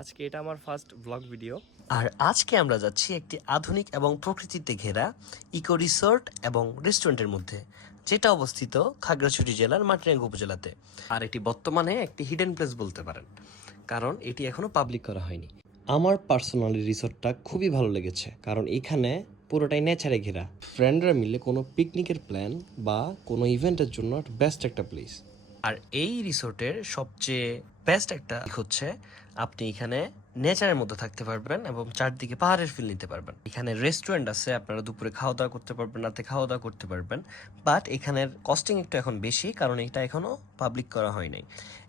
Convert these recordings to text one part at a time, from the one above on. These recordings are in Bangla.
আজকে এটা আমার ফার্স্ট ব্লগ ভিডিও। আর আজকে আমরা যাচ্ছি একটি আধুনিক এবং প্রকৃতিতে ঘেরা ইকো রিসোর্ট এবং রেস্টুরেন্টের মধ্যে, যেটা অবস্থিত খাগড়াছড়ি জেলার মাটিরাঙ্গা উপজেলাতে। আর এটি বর্তমানে একটি হিডেন প্লেস বলতে পারেন, কারণ এটি এখনো পাবলিক করা হয়নি। আমার পার্সোনালি রিসোর্টটা খুবই ভালো লেগেছে, কারণ এখানে পুরোটাই নেচারে ঘেরা। ফ্রেন্ডরা মিলে কোনো পিকনিকের প্ল্যান বা কোনো ইভেন্টের জন্য বেস্ট একটা প্লেস। আর এই রিসোর্টের সবচেয়ে বেস্ট একটা দিক হচ্ছে আপনি এখানে নেচারের মধ্যে থাকতে পারবেন এবং চারদিকে পাহাড়ের ফিল নিতে পারবেন। এখানে রেস্টুরেন্ট আছে, আপনারা দুপুরে খাওয়া দাওয়া করতে পারবেন, রাতে খাওয়া দাওয়া করতে পারবেন। বাট এখানের কস্টিং একটু এখন বেশি, কারণ এটা এখনো পাবলিক করা হয় নাই।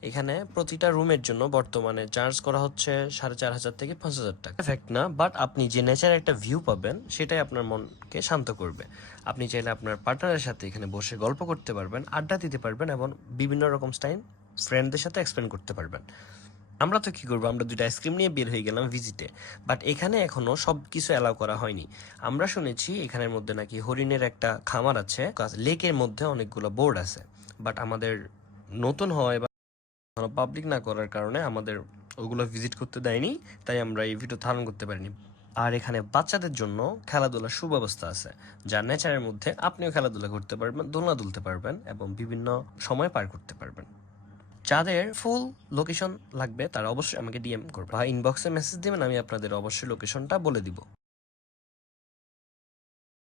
এখানে প্রতিটা রুমের জন্য বর্তমানে চার্জ করা হচ্ছে 4,500 থেকে 5,000 টাকা। এফেক্ট না, বাট আপনি যে নেচারের একটা ভিউ পাবেন সেটাই আপনার মনকে শান্ত করবে। আপনি চাইলে আপনার পার্টনারের সাথে এখানে বসে গল্প করতে পারবেন, আড্ডা দিতে পারবেন এবং বিভিন্ন রকম টাইম ফ্রেন্ডদের সাথে এক্সপ্লেন করতে পারবেন। আমরা তো কি করবো, আমরা দুটো আইসক্রিম নিয়ে বের হয়ে গেলাম ভিজিটে, বাট এখানে এখনো সব কিছু অ্যালাউ করা হয়নি। আমরা শুনেছি এখানের মধ্যে নাকি হরিণের একটা খামার আছে, লেকের মধ্যে অনেকগুলো বোর্ড আছে, বাট আমাদের নতুন হয় বা পাবলিক না করার কারণে আমাদের ওগুলো ভিজিট করতে দেয়নি, তাই আমরা এই ভিডিও ধারণ করতে পারিনি। আর এখানে বাচ্চাদের জন্য খেলাধুলার সুব্যবস্থা আছে, যা নেচারের মধ্যে আপনিও খেলাধুলা করতে পারবেন, দোলনা দুলতে পারবেন এবং বিভিন্ন সময় পার করতে পারবেন। যাদের ফুল লোকেশন লাগবে তারা অবশ্যই আমাকে ডিএম করবে বা ইনবক্সে মেসেজ দিবেন, আমি আপনাদের অবশ্যই লোকেশনটা বলে দিব।